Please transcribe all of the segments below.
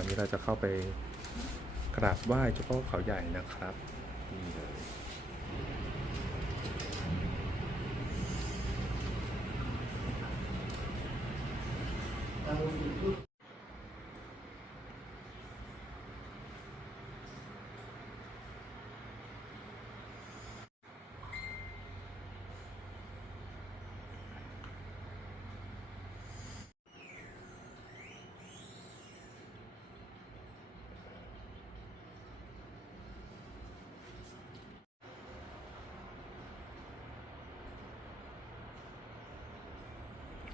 ตอนนี้ เราจะเข้าไปกราบไหว้เจ้าพ่อเขาใหญ่นะครับนี่เลย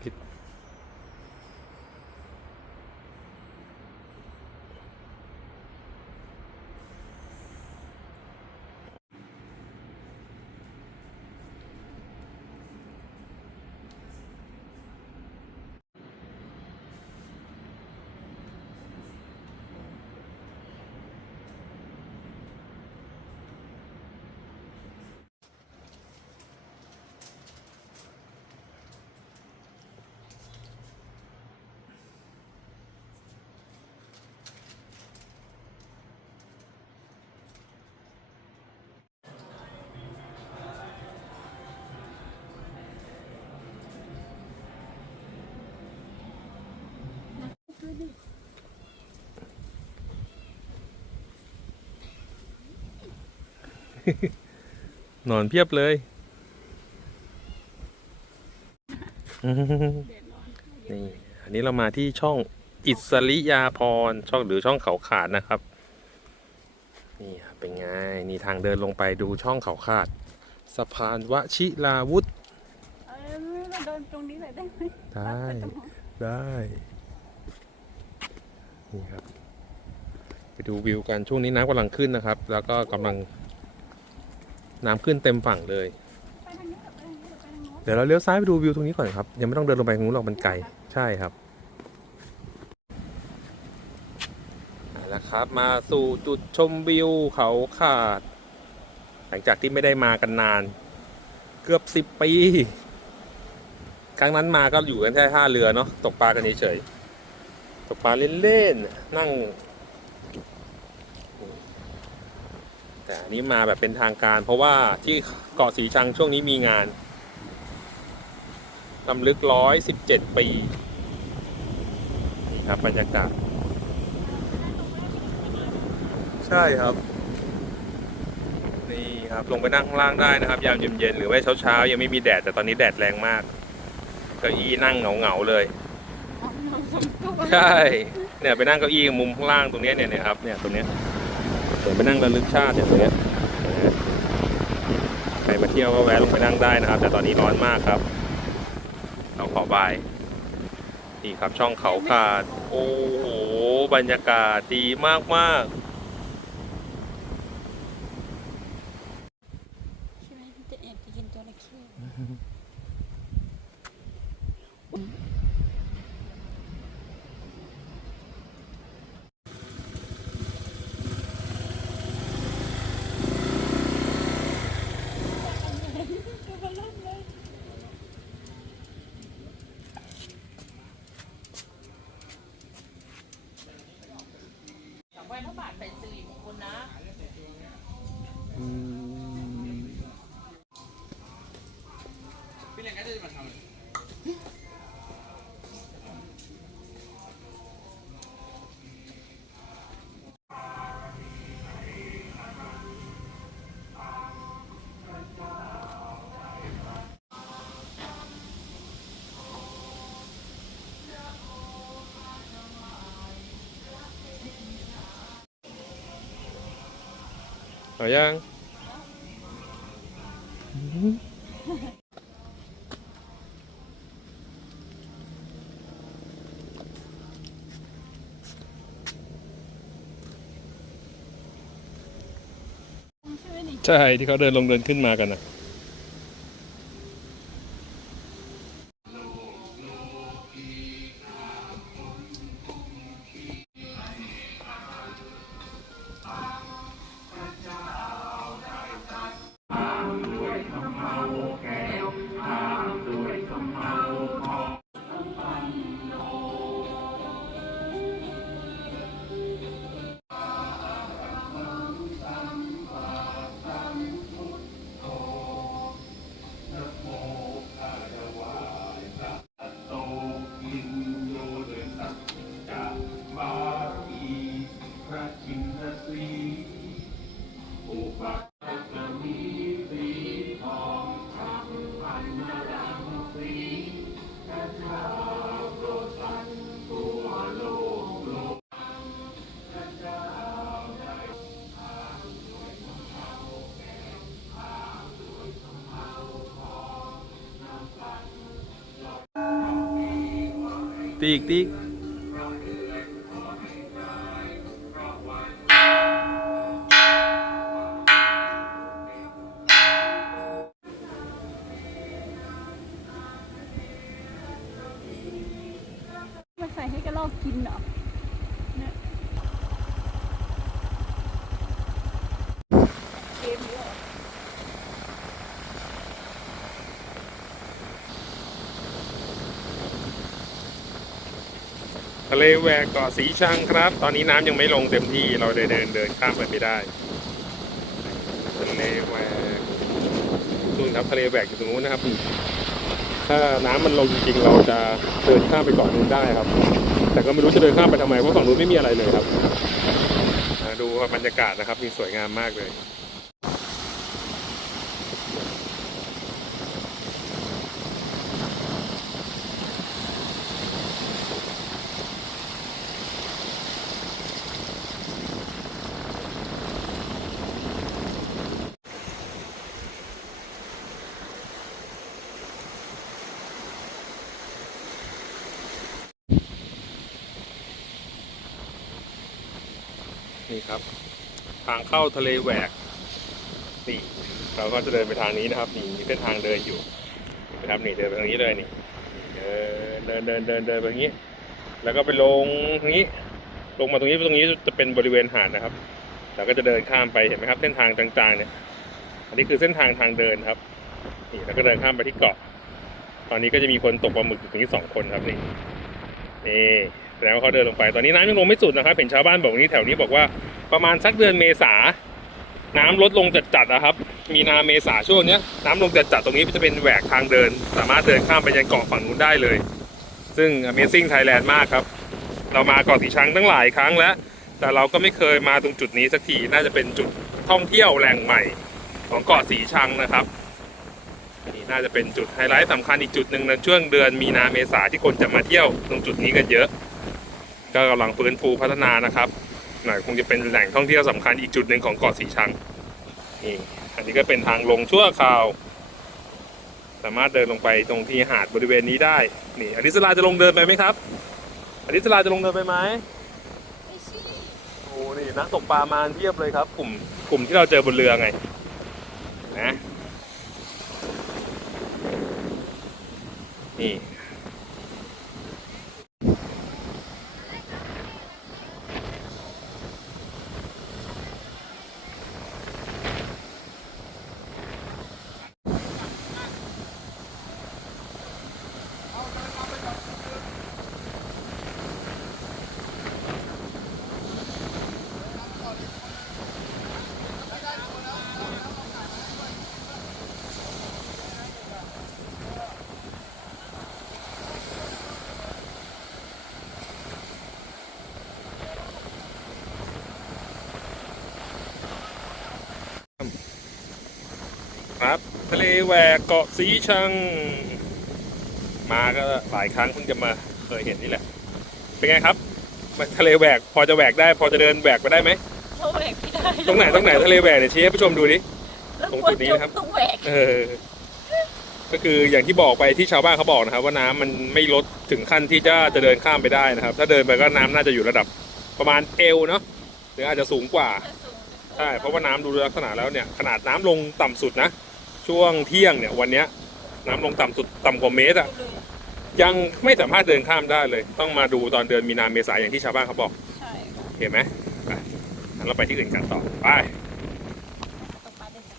คิ นอนเพียบเลยนี่อันนี้เรามาที่ช่องอิสริยาพรช่องหรือช่องเขาขาดนะครับ นี่ครับเป็นไงนี่ทางเดินลงไปดูช่องเขาขาด สะพานวชิราวุธเอ้ยเราเดินตรงนี้เลยได้ไหมได้ได้นี่ครับ ไปดูวิวกันช่วงนี้น้ำกำลังขึ้นนะครับ แล้วก็กำลัง น้ำขึ้นเต็มฝั่งเลยไปทางนี้ไปทางนี้ไปทางโน้นเดี๋ยวเราเลี้ยวซ้ายไปดูวิวตรงนี้ก่อนครับ ยังไม่ต้องเดินลงไปตรงนู้นหรอกมันไกล ใช่ครับเอาละครับ มาสู่จุดชมวิวเขาขาด หลังจากที่ไม่ได้มากันนาน เกือบสิบปี ครั้งนั้นมาก็อยู่กันแค่ท่าเรือเนาะตกปลากันเฉยๆตกปลาเล่นๆนั่ง แต่อันนี้มาแบบเป็นทางการ เพราะว่าที่เกาะสีชังช่วงนี้มีงานลำลึกร้อยสิบเจ็ดปี นี่ครับบรรยากาศ ใช่ครับ นี่ครับ ลงไปนั่งข้างล่างได้นะครับ ยามเย็นๆหรือว่าเช้าๆ ยังไม่มีแดด แต่ตอนนี้แดดแรงมากเก้าอี้นั่งเหงาๆเลยอ๋อเราสมตัวใช่ เนี่ยไปนั่งเก้าอี้มุมข้างล่างตรงเนี้ยเนี่ยเนี่ยครับ เนี่ยตรงเนี้ย เหมือนไปนั่งระลึกชาติอย่างเนี้ยใครมาเที่ยวก็แวะลงไปนั่งได้นะครับ แต่ตอนนี้ร้อนมากครับเราขอบายนี่ครับช่องเขาขาด โอ้โห บรรยากาศดีมากมาก ใช่ไหมพี่จะแอบจะกินตัวละเข้ ไว้พระบาทเป็นสิริมงคลนะ ๆ เอายังใช่ไหมนี่ใช่ที่เขาเดินลงเดินขึ้นมากันนะ ตีก เลแหวกเกาะสีชังครับ ตอนนี้น้ำยังไม่ลงเต็มที่เราเดินเดินเดินข้ามไปไม่ได้ทะเลแหวกนู่นครับทะเลแหวกอยู่ตรงนู้นนะครับ ถ้าน้ำมันลงจริงๆเราจะเดินข้ามไปเกาะนู้นได้ครับ แต่ก็ไม่รู้จะเดินข้ามไปทำไมเพราะฝั่งนู้นไม่มีอะไรเลยครับดูบบรรยากาศนะครับมีสวยงามมากเลย นี่ ครับ ทางเข้าทะเลแหวกนี่เราก็จะเดินไปทางนี้นะครับนี่มีเส้นทางเดินอยู่นะครับนี่เดินไปทางนี้เลยนี่เดินเดินเดินเดินไปทางนี้ แล้วก็ไปลงทางนี้ ลงมาตรงนี้ตรงนี้จะเป็นบริเวณหาดนะครับเราก็จะเดินข้ามไปเห็นไหมครับ เส้นทางต่างๆเนี่ย อันนี้คือเส้นทางทางเดินครับนี่แล้วก็เดินข้ามไปที่เกาะ ตอนนี้ก็จะมีคนตกปลาหมึกอยู่ตรงนี้สองคนครับนี่นี่แสดงว่าเขาเดินลงไปตอนนี้น้ำยังลงไม่สุดนะครับ เห็นชาวบ้านบอกว่านี้แถวนี้บอกว่า ประมาณสักเดือนเมษา น้ำลดลงจัดๆนะครับ มีนาเมษาช่วงเนี้ยน้ำลงจัดๆตรงนี้จะเป็นแหวกทางเดิน สามารถเดินข้ามไปยังเกาะฝั่งนู้นได้เลย ซึ่ง Amazing Thailand มากครับ เรามาเกาะสีชังตั้งหลายครั้งแล้ว แต่เราก็ไม่เคยมาตรงจุดนี้สักทีน่าจะเป็นจุดท่องเที่ยวแหล่งใหม่ของเกาะสีชังนะครับนี่น่าจะเป็นจุดไฮไลท์สำคัญอีกจุดหนึ่งในช่วงเดือนมีนาเมษาที่คนจะมาเที่ยวตรงจุดนี้กันเยอะ ก็กำลังฟื้นฟูพัฒนานะครับ หน่อยคงจะเป็นแหล่งท่องเที่ยวสำคัญอีกจุดหนึ่งของเกาะสีชังนี่อันนี้ก็เป็นทางลงชั่วคราว สามารถเดินลงไปตรงที่หาดบริเวณนี้ได้นี่อนิสราจะลงเดินไปไหมครับอนิสราจะลงเดินไปไหมไม่ใช่โอ้นี่นักตกปลามาเทียบเลยครับ กลุ่มกลุ่มที่เราเจอบนเรือไงนะนี่ เกาะสีชัง มาก็หลายครั้งเพิ่งจะมาเคยเห็นนี่แหละ เป็นไงครับทะเลแหวกพอจะแหวกได้ พอจะเดินแหวกไปได้ไหมเขาแหวกไม่ได้ตรงไหนตรงไหนทะเลแหวกเนี่ยชี้ให้ผู้ชมดูดิแล้วตรงกลัวจุดนี้นะครับต้องแหวกเออก็คืออย่างที่บอกไปที่ชาวบ้านเขาบอกนะครับ ว่าน้ำมันไม่ลดถึงขั้นที่จะจะเดินข้ามไปได้นะครับ ถ้าเดินไปก็น้ำน่าจะอยู่ระดับประมาณเอวเนาะหรืออาจจะสูงกว่าใช่เพราะว่าน้ำดูลักษณะแล้วเนี่ย ขนาดน้ำลงต่ำสุดนะ ช่วงเที่ยงเนี่ยวันเนี้ยน้ำลงต่ำสุดต่ำกว่าเมตรอะยังไม่สามารถเดินข้ามได้เลย ต้องมาดูตอนเดือนมีนาเมษายนอย่างที่ชาวบ้านเขาบอกใช่ค่ะเห็นไหมไปงั้นเราไปที่อื่นกันต่อไป ตกปลาได้จ้ะ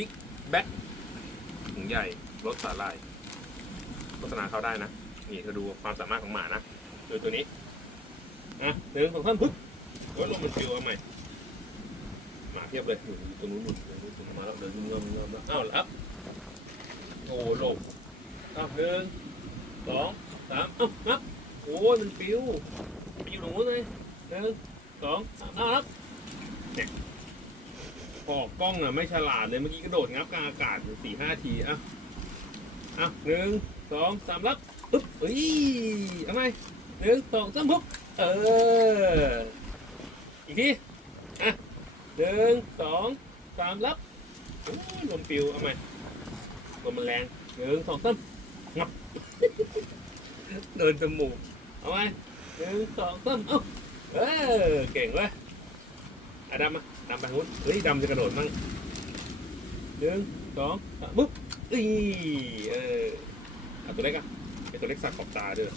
บิ๊กแบ็คถุงใหญ่รถสาลายโฆษณาเขาได้นะ นี่เธอดูความสามารถของหมานะดูตัวนี้อะหนึ่งสองสามปึ๊บโอ้ยลมมันฟิวเอาใหม่หมาเทียบเลยอยู่ตรงนู้นอยู่ตรงนู้นมาแล้วเดินเงิมเงิมแล้วอ้าวแล้วโอ้ลมอ้าวหนึ่งสองสามอ้าวนับโอ้ยมันฟิวไปอยู่ตรงนู้นเลยหนึ่งสองสามอ้าวนับ ออกกล้องอะไม่ฉลาดเลยเมื่อกี้กระโดดงับกลางอากาศอยู่สี่ห้าทีอะอะหนึ่งสองสามรับปึ๊บเอ้ยเอาไหมหนึ่งสองสามปุ๊บเอออีกทีอะหนึ่งสองสามรับลมปิวเอาไหมลมมันแรงหนึ่งสองสามงับเดินจมูกเอาไหมหนึ่งสองสามเอ้าเออเก่งเว้ยอะดำมา ดำไปนู้นเฮ้ยดำจะกระโดดมั่งหนึ่งสองปุ๊บอีเออเอาตัวเล็กอะไอตัวเล็กสักขอบตาด้วย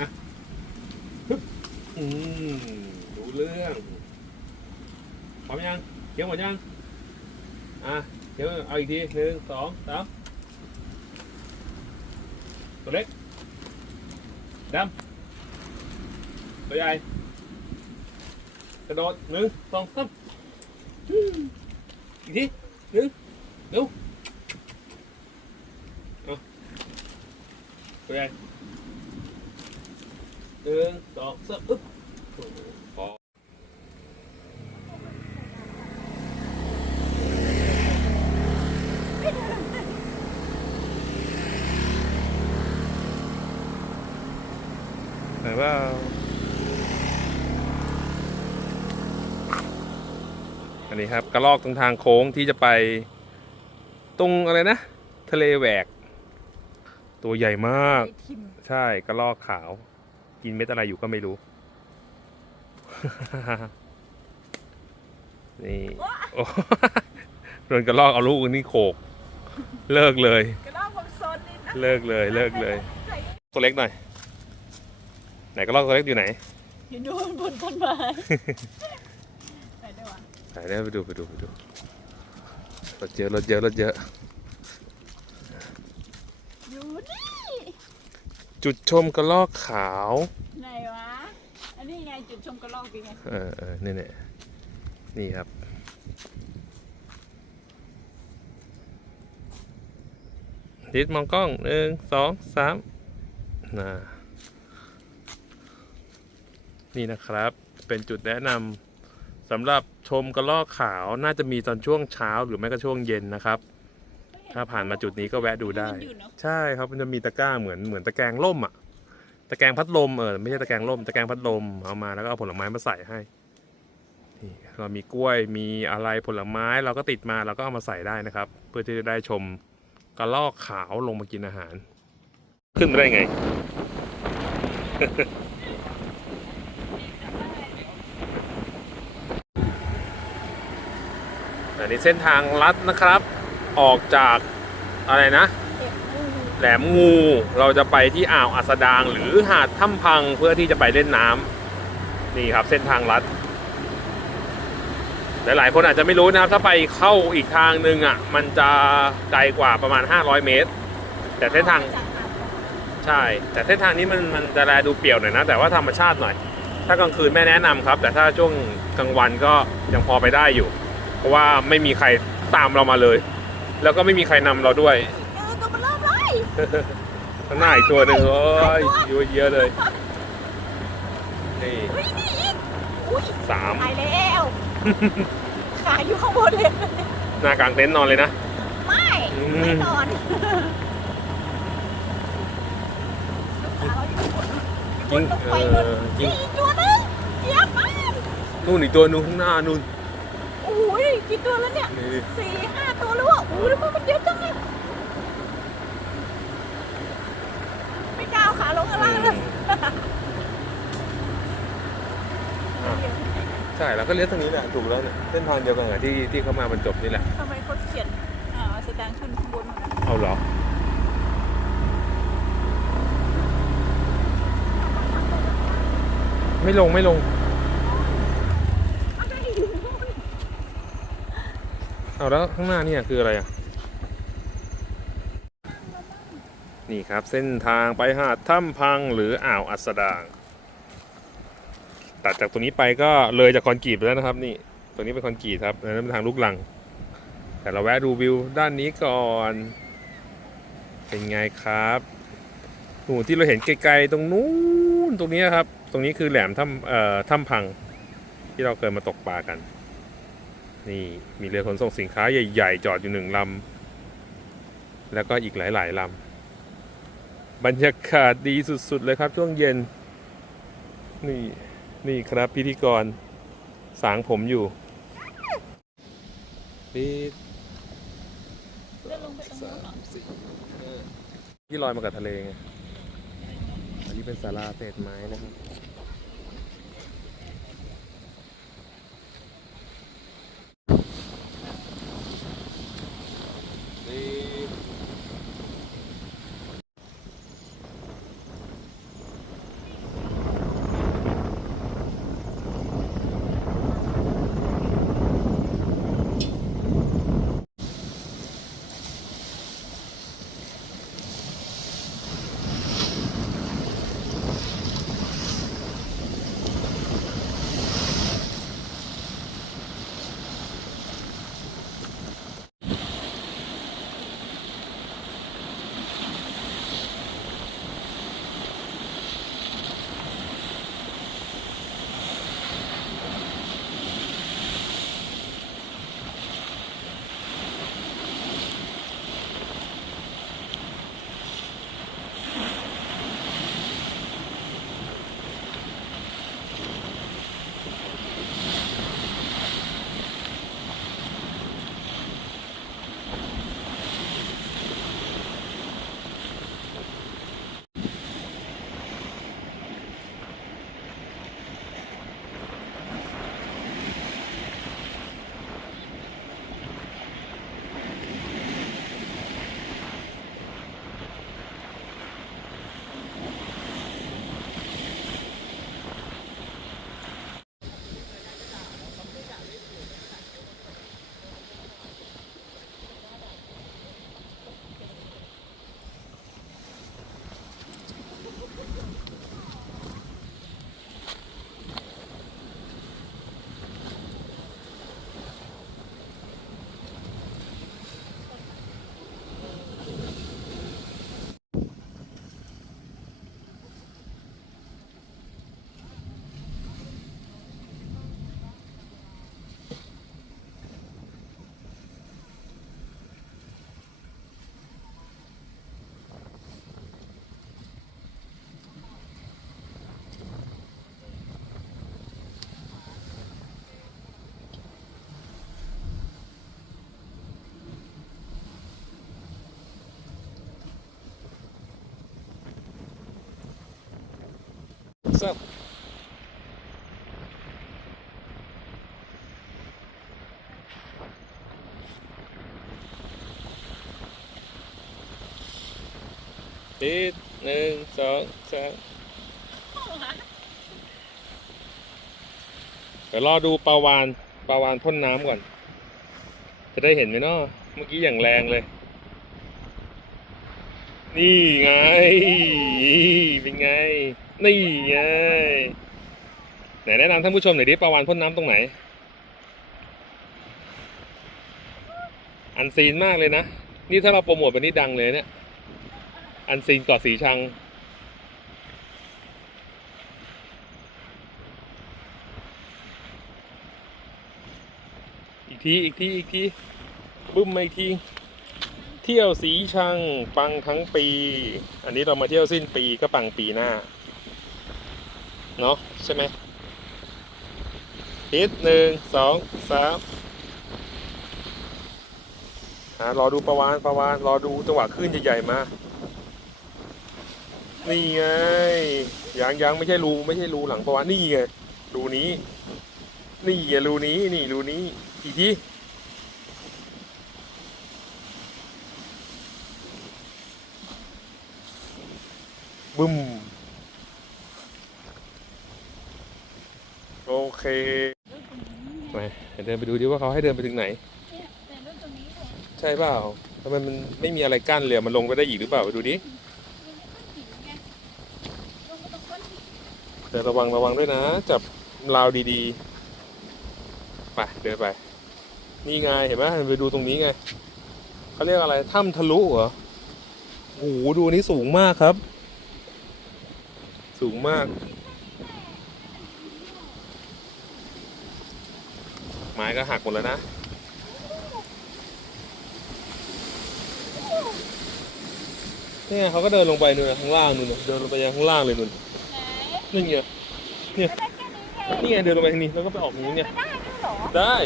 อะปึ๊บอืมรู้เรื่องพร้อมยังเคี้ยวหมดยังอะเคี้ยวเอาอีกทีหนึ่งสองสามตัวเล็กดำตัวใหญ่ ระโดดหนึ่งสองสามอีกทีหนึ่งเร็วเอาตัวใหญ่หนึ่งสองสามอึ๊บโอ้โหพออยว่า อันนี้ครับกระลอกตรงทางโค้งที่จะไปตรงอะไรนะ ทะเลแหวก ตัวใหญ่มากไอทิมใช่กระลอกขาว กินเม็ดอะไรอยู่ก็ไม่รู้ นี่โอ้โดนกระลอกเอาลูกนี่โขก เลิกเลย กระรอกผมโซนนี่นะเลิกเลยเลิกเลยใส่ตัวเล็กหน่อย ไหนกระลอกตัวเล็กอยู่ไหน อยู่นู่นบนต้นไม้ไหน ได้วะไหนได้ไปดูไปดูไปดูรถเยอะรถเยอะรถเยอะอยู่นี่จุดชมกระลอกขาวไหนวะ อันนี้ไงจุดชมกระรอกเป็นไงเออเออนี่เนี่ยนี่ครับ ดิสมองกล้องหนึ่งสองสามนะนี่นะครับเป็นจุดแนะนำ สำหรับชมกระลอกขาวน่าจะมีตอนช่วงเช้าหรือไม่ก็ช่วงเย็นนะครับ ถ้าผ่านมาจุดนี้ก็แวะดูได้มันอยู่เนอะใช่ครับมันจะมีตะกร้าเหมือนเหมือนตะแกรงล่มอะตะแกรงพัดลมเออไม่ใช่ตะแกรงล่มตะแกรงพัดลมเอามาแล้วก็เอาผลไม้มาใส่ให้นี่เรามีกล้วยมีอะไรผลไม้เราก็ติดมาเราก็เอามาใส่ได้นะครับ เพื่อที่จะได้ชมกระลอกขาวลงมากินอาหาร ขึ้นมาได้ไง อันนี้เส้นทางลัดนะครับ ออกจากอะไรนะ แหลมงูเราจะไปที่อ่าวอัสดางหรือหาดถ้ำพังเพื่อที่จะไปเล่นน้ำนี่ครับเส้นทางลัดหลายๆคนอาจจะไม่รู้นะครับ ถ้าไปเข้าอีกทางหนึ่งอะ มันจะไกลกว่าประมาณ 500 เมตร แต่เส้นทางใช่ แต่เส้นทางนี้มันมันจะแลดูเปี่ยวหน่อยนะ แต่ว่าธรรมชาติหน่อย ถ้ากลางคืนไม่แนะนำครับ แต่ถ้าช่วงกลางวันก็ยังพอไปได้อยู่ เพราะว่าไม่มีใครตามเรามาเลย แล้วก็ไม่มีใครนำเราด้วยเออตัวมันเริ่มเลยข้างหน้าอีกตัวหนึ่งโอ้ยเยอะเยอะเลยนี่เฮ้ยนี่อีกอุ้ยสามตายแล้วขาอยู่ข้างบนเลยหน้ากลางเต็นท์นอนเลยนะ ไม่อืมไม่นอนลูกสาวอยู่บนจริงบนเอไฟบนอจริงนี่อีกตัวหนึงเจี๊ยบมากนู่นอีกตัวนู่นข้างหน้านู่นโอ้ยกี่ตัวแล้วเนี่ยนี่สี่ห้าตัวแล้วอะโอ้ยทำไมมันเยอะจังอะไม่กล้าเอาขาลงข้างล่างเลยอะใช่แล้วก็เลี้ยวทางนี้แหละถูกแล้วเนี่ยเส้นทางเดียวกันกับที่ที่เขามาบรรจบนี่แหละทำไมเขาเขียนอ่าแสดงขึ้นข้างบนมานะเอาเหรอไม่ลงไม่ลง อะไร เอาแล้วข้างหน้าเนี่ยคืออะไรอะ นี่ครับเส้นทางไปหาดถ้ำพังหรืออ่าวอัสดาง ตัดจากตรงนี้ไปก็เลยจากคอนกรีตไปแล้วนะครับ นี่ตรงนี้เป็นคอนกรีตครับนนั้นเป็นทางลูกลัง แต่เราแวะดูวิวด้านนี้ก่อน เป็นไงครับโอ้ที่เราเห็นไกลๆตรงนู้นตรงนี้ครับ ตรงนี้คือแหลมถ้ำเอ่อถ้ำพัง ที่เราเคยมาตกปลากัน นี่มีเรือขนส่งสินค้าใหญ่ ๆ จอดอยู่หนึ่งลำ แล้วก็อีกหลาย ๆลำ บรรยากาศดีสุด ๆ เลยครับช่วงเย็น นี่นี่ครับพิธีกรสางผมอยู่ปิดที่ลอยมากับทะเลไง อันนี้เป็นศาลาเศษไม้นะครับ สามติดหนึ่งสองสามเดี๋ยวรอดูปลาวานปลาวานพ่นน้ำก่อน จะได้เห็นไหมเนาะเมื่อกี้อย่างแรงเลย นี่ไง เป็นไง นี่ไงไหนแนะนำท่านผู้ชมหน่อยดิปลาวานพ่นน้ำตรงไหน อันซีนมากเลยนะ นี่ถ้าเราโปรโมทไปนี่ดังเลยเนี่ย อันซีนเกาะสีชัง อีกที อีกที อีกทีบึ้มมาอีกที เที่ยวสีชังปังทั้งปี อันนี้เรามาเที่ยวสิ้นปีก็ปังปีหน้า เนาะใช่ไหมทิศหนึ่งสองสามอ่ารอดูประวานประวานรอดูจังหวะขึ้นใหญ่ๆมา นี่ไงยังยังไม่ใช่รูไม่ใช่รูหลังประวานนี่ไงรูนี้ นี่ไงรูนี้นี่รูนี้ อีกทีบึ้ม โอ เครถตรงนี้ไปเดินไปดูดิว่าเขาให้เดินไปถึงไหน ใช่เปล่าทำไมมันไม่มีอะไรกั้นเลยมันลงไปได้อีกหรือเปล่าไปดูดิแต่ระวังระวังด้วยนะ จับราวดีๆ ไปเดินไป นี่ไงเห็นไหมไปดูตรงนี้ไงเขาเรียกอะไรถ้ำทะลุเหรอโอ้โหดูนนี้สูงมากครับ สูงมาก ม้ก็หักหมดแล้วนะเนี่ยเขาก็เดินลงไปนู่นนะข้างล่างนู่นน่ะเดินลงไปยังข้างล่างเลยนู่นไหนนี่ไงไม่ได้แค่นี้ไงนี่ไงเดินลงไปทางนี้แล้วก็ไปออกทางนี้เนี่ยไม่ได้ด้วยเหรอได้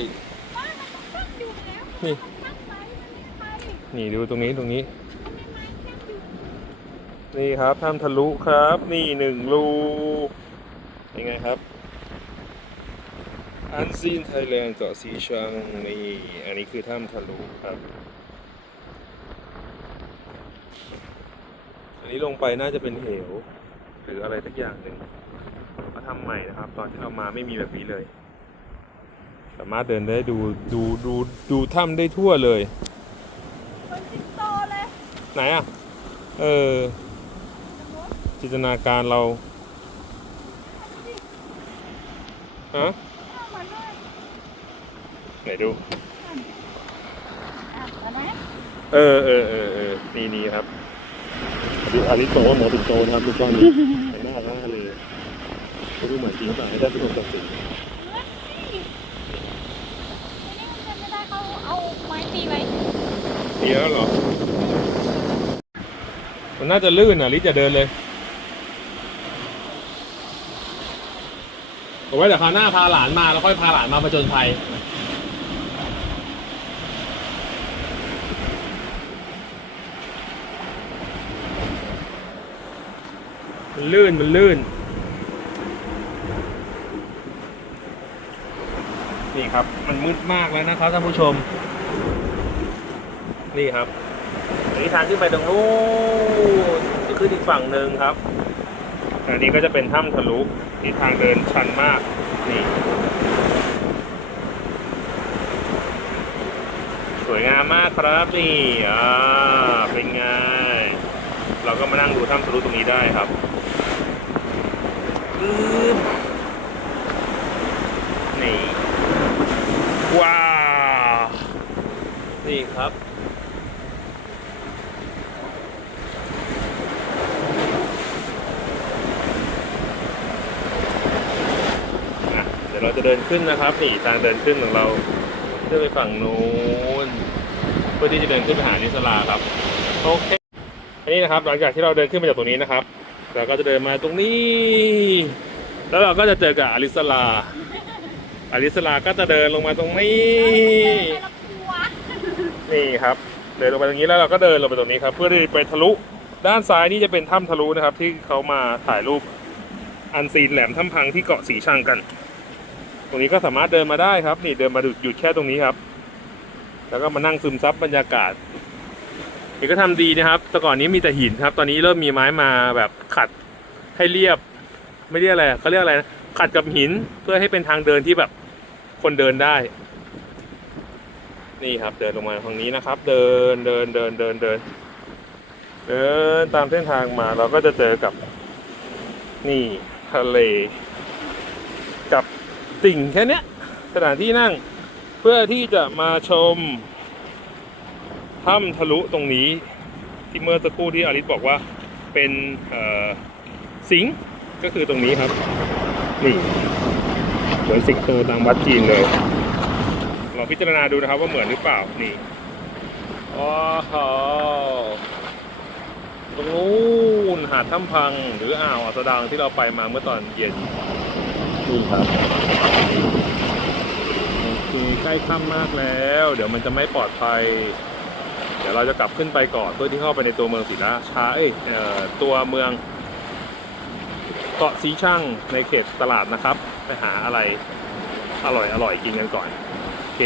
บ้านมันต้องตั้งอยู่แล้วนี่ตั้งไว้มันไม่ไปนี่ดูตรงนี้ตรงนี้มันไม่ไม้แค่อยู่นี่ครับถ้ำทะลุครับ นี่หนึ่งรูเป็นไงครับ อันซีนไทยแลนด์เกาะสีชังนี่อันนี้คือถ้ำทะลุครับ อันนี้ลงไปน่าจะเป็นเหว หรืออะไรสักอย่างหนึ่งมาทำใหม่นะครับ ตอนที่เรามาไม่มีแบบนี้เลย สามารถเดินได้ดูดูดูดูถ้ำได้ทั่วเลยมันสิงโตเลย ไหนอะ เออ จินตนาการเรา ฮะเอามาด้วย ไหนดูอะเอาไหมเออเออเออเออนี่นี่ครับอาริสบอกว่าหมอปิ่นโตนะครับลูกก้อนนี้แต่หน้าหน้าเลยไม่รู้เหมือนจริงหรือเปล่าให้ได้เป็นคนตัดสินเฮ้ยนี่มันจะไม่ได้เขาเอาไม้ตีไว้ดีแล้วเหรอ มันน่าจะลื่นอะลิศจะเดินเลยผมว่าเดี๋ยวคราวหน้าพาหลานมาแล้วค่อยพาหลานมาผจญภัย มันลื่นมันลื่น นี่ครับ มันมืดมากแล้วนะครับท่านผู้ชม นี่ครับนี้ทางขึ้นไปตรงนู้นก็คืออีกฝั่งหนึ่งครับอันนี้ก็จะเป็นถ้ำทะลุที่ทางเดินชันมากนี่สวยงามมากครับนี่อ่าเป็นไงเราก็มานั่งดูถ้ำทะลุตรงนี้ได้ครับ นี่ว้าวนี่ครับอะเดี๋ยวเราจะเดินขึ้นนะครับ นี่ทางเดินขึ้นของเราขึ้นไปฝั่งนู้นเพื่อที่จะเดินขึ้นไปหานิสลาครับโอเคอันนี้นะครับ หลังจากที่เราเดินขึ้นมาจากตรงนี้นะครับ เราก็จะเดินมาตรงนี้ แล้วเราก็จะเจอกับอลิสลาอลิสลาก็จะเดินลงมาตรงนี้ นี่ครับ เดินลงไปตรงนี้แล้วเราก็เดินลงไปตรงนี้ครับ เพื่อที่ไปทะลุด้านซ้ายนี่จะเป็นถ้ำทะลุนะครับ ที่เขามาถ่ายรูปอันซีนแหลมถ้ำพังที่เกาะสีชังกัน ตรงนี้ก็สามารถเดินมาได้ครับ นี่เดินมาหยุดแค่ตรงนี้ครับ แล้วก็มานั่งซึมซับบรรยากาศ นี่ก็ทำดีนะครับ แต่ก่อนนี้มีแต่หินครับ ตอนนี้เริ่มมีไม้มาแบบขัดให้เรียบ ไม่เรียกอะไรเขาเรียกอะไรนะขัดกับหินเพื่อให้เป็นทางเดินที่แบบคนเดินได้ นี่ครับเดินลงมาทางนี้นะครับ เดินเดินเดินเดินเดินเดินตามเส้นทางมาเราก็จะเจอกับ นี่ทะเล กับสิ่งแค่เนี้ยสถานที่นั่งเพื่อที่จะมาชม ถ้ำทะลุตรงนี้ที่เมื่อสักครู่ที่อาริสบอกว่าเป็นสิงก็คือตรงนี้ครับ นี่เหมือนสิงโตตามวัดจีนเลยลองพิจารณาดูนะครับว่าเหมือนหรือเปล่านี่ว้าวตรงนู้นหาดถ้ำพังหรืออ่าวอัสดางที่เราไปมาเมื่อตอนเย็นนี่ครับโอเคใกล้ค่ำมากแล้ว เดี๋ยวมันจะไม่ปลอดภัย ดี๋ยวเราจะกลับขึ้นไปก่อนเพื่อที่เข้าไปในตัวเมืองศรีราชาเอ้ยออตัวเมืองเกาะสีช่างในเขตตลาดนะครับ ไปหาอะไรอร่อยอร่อยกินกันก่อนโอเค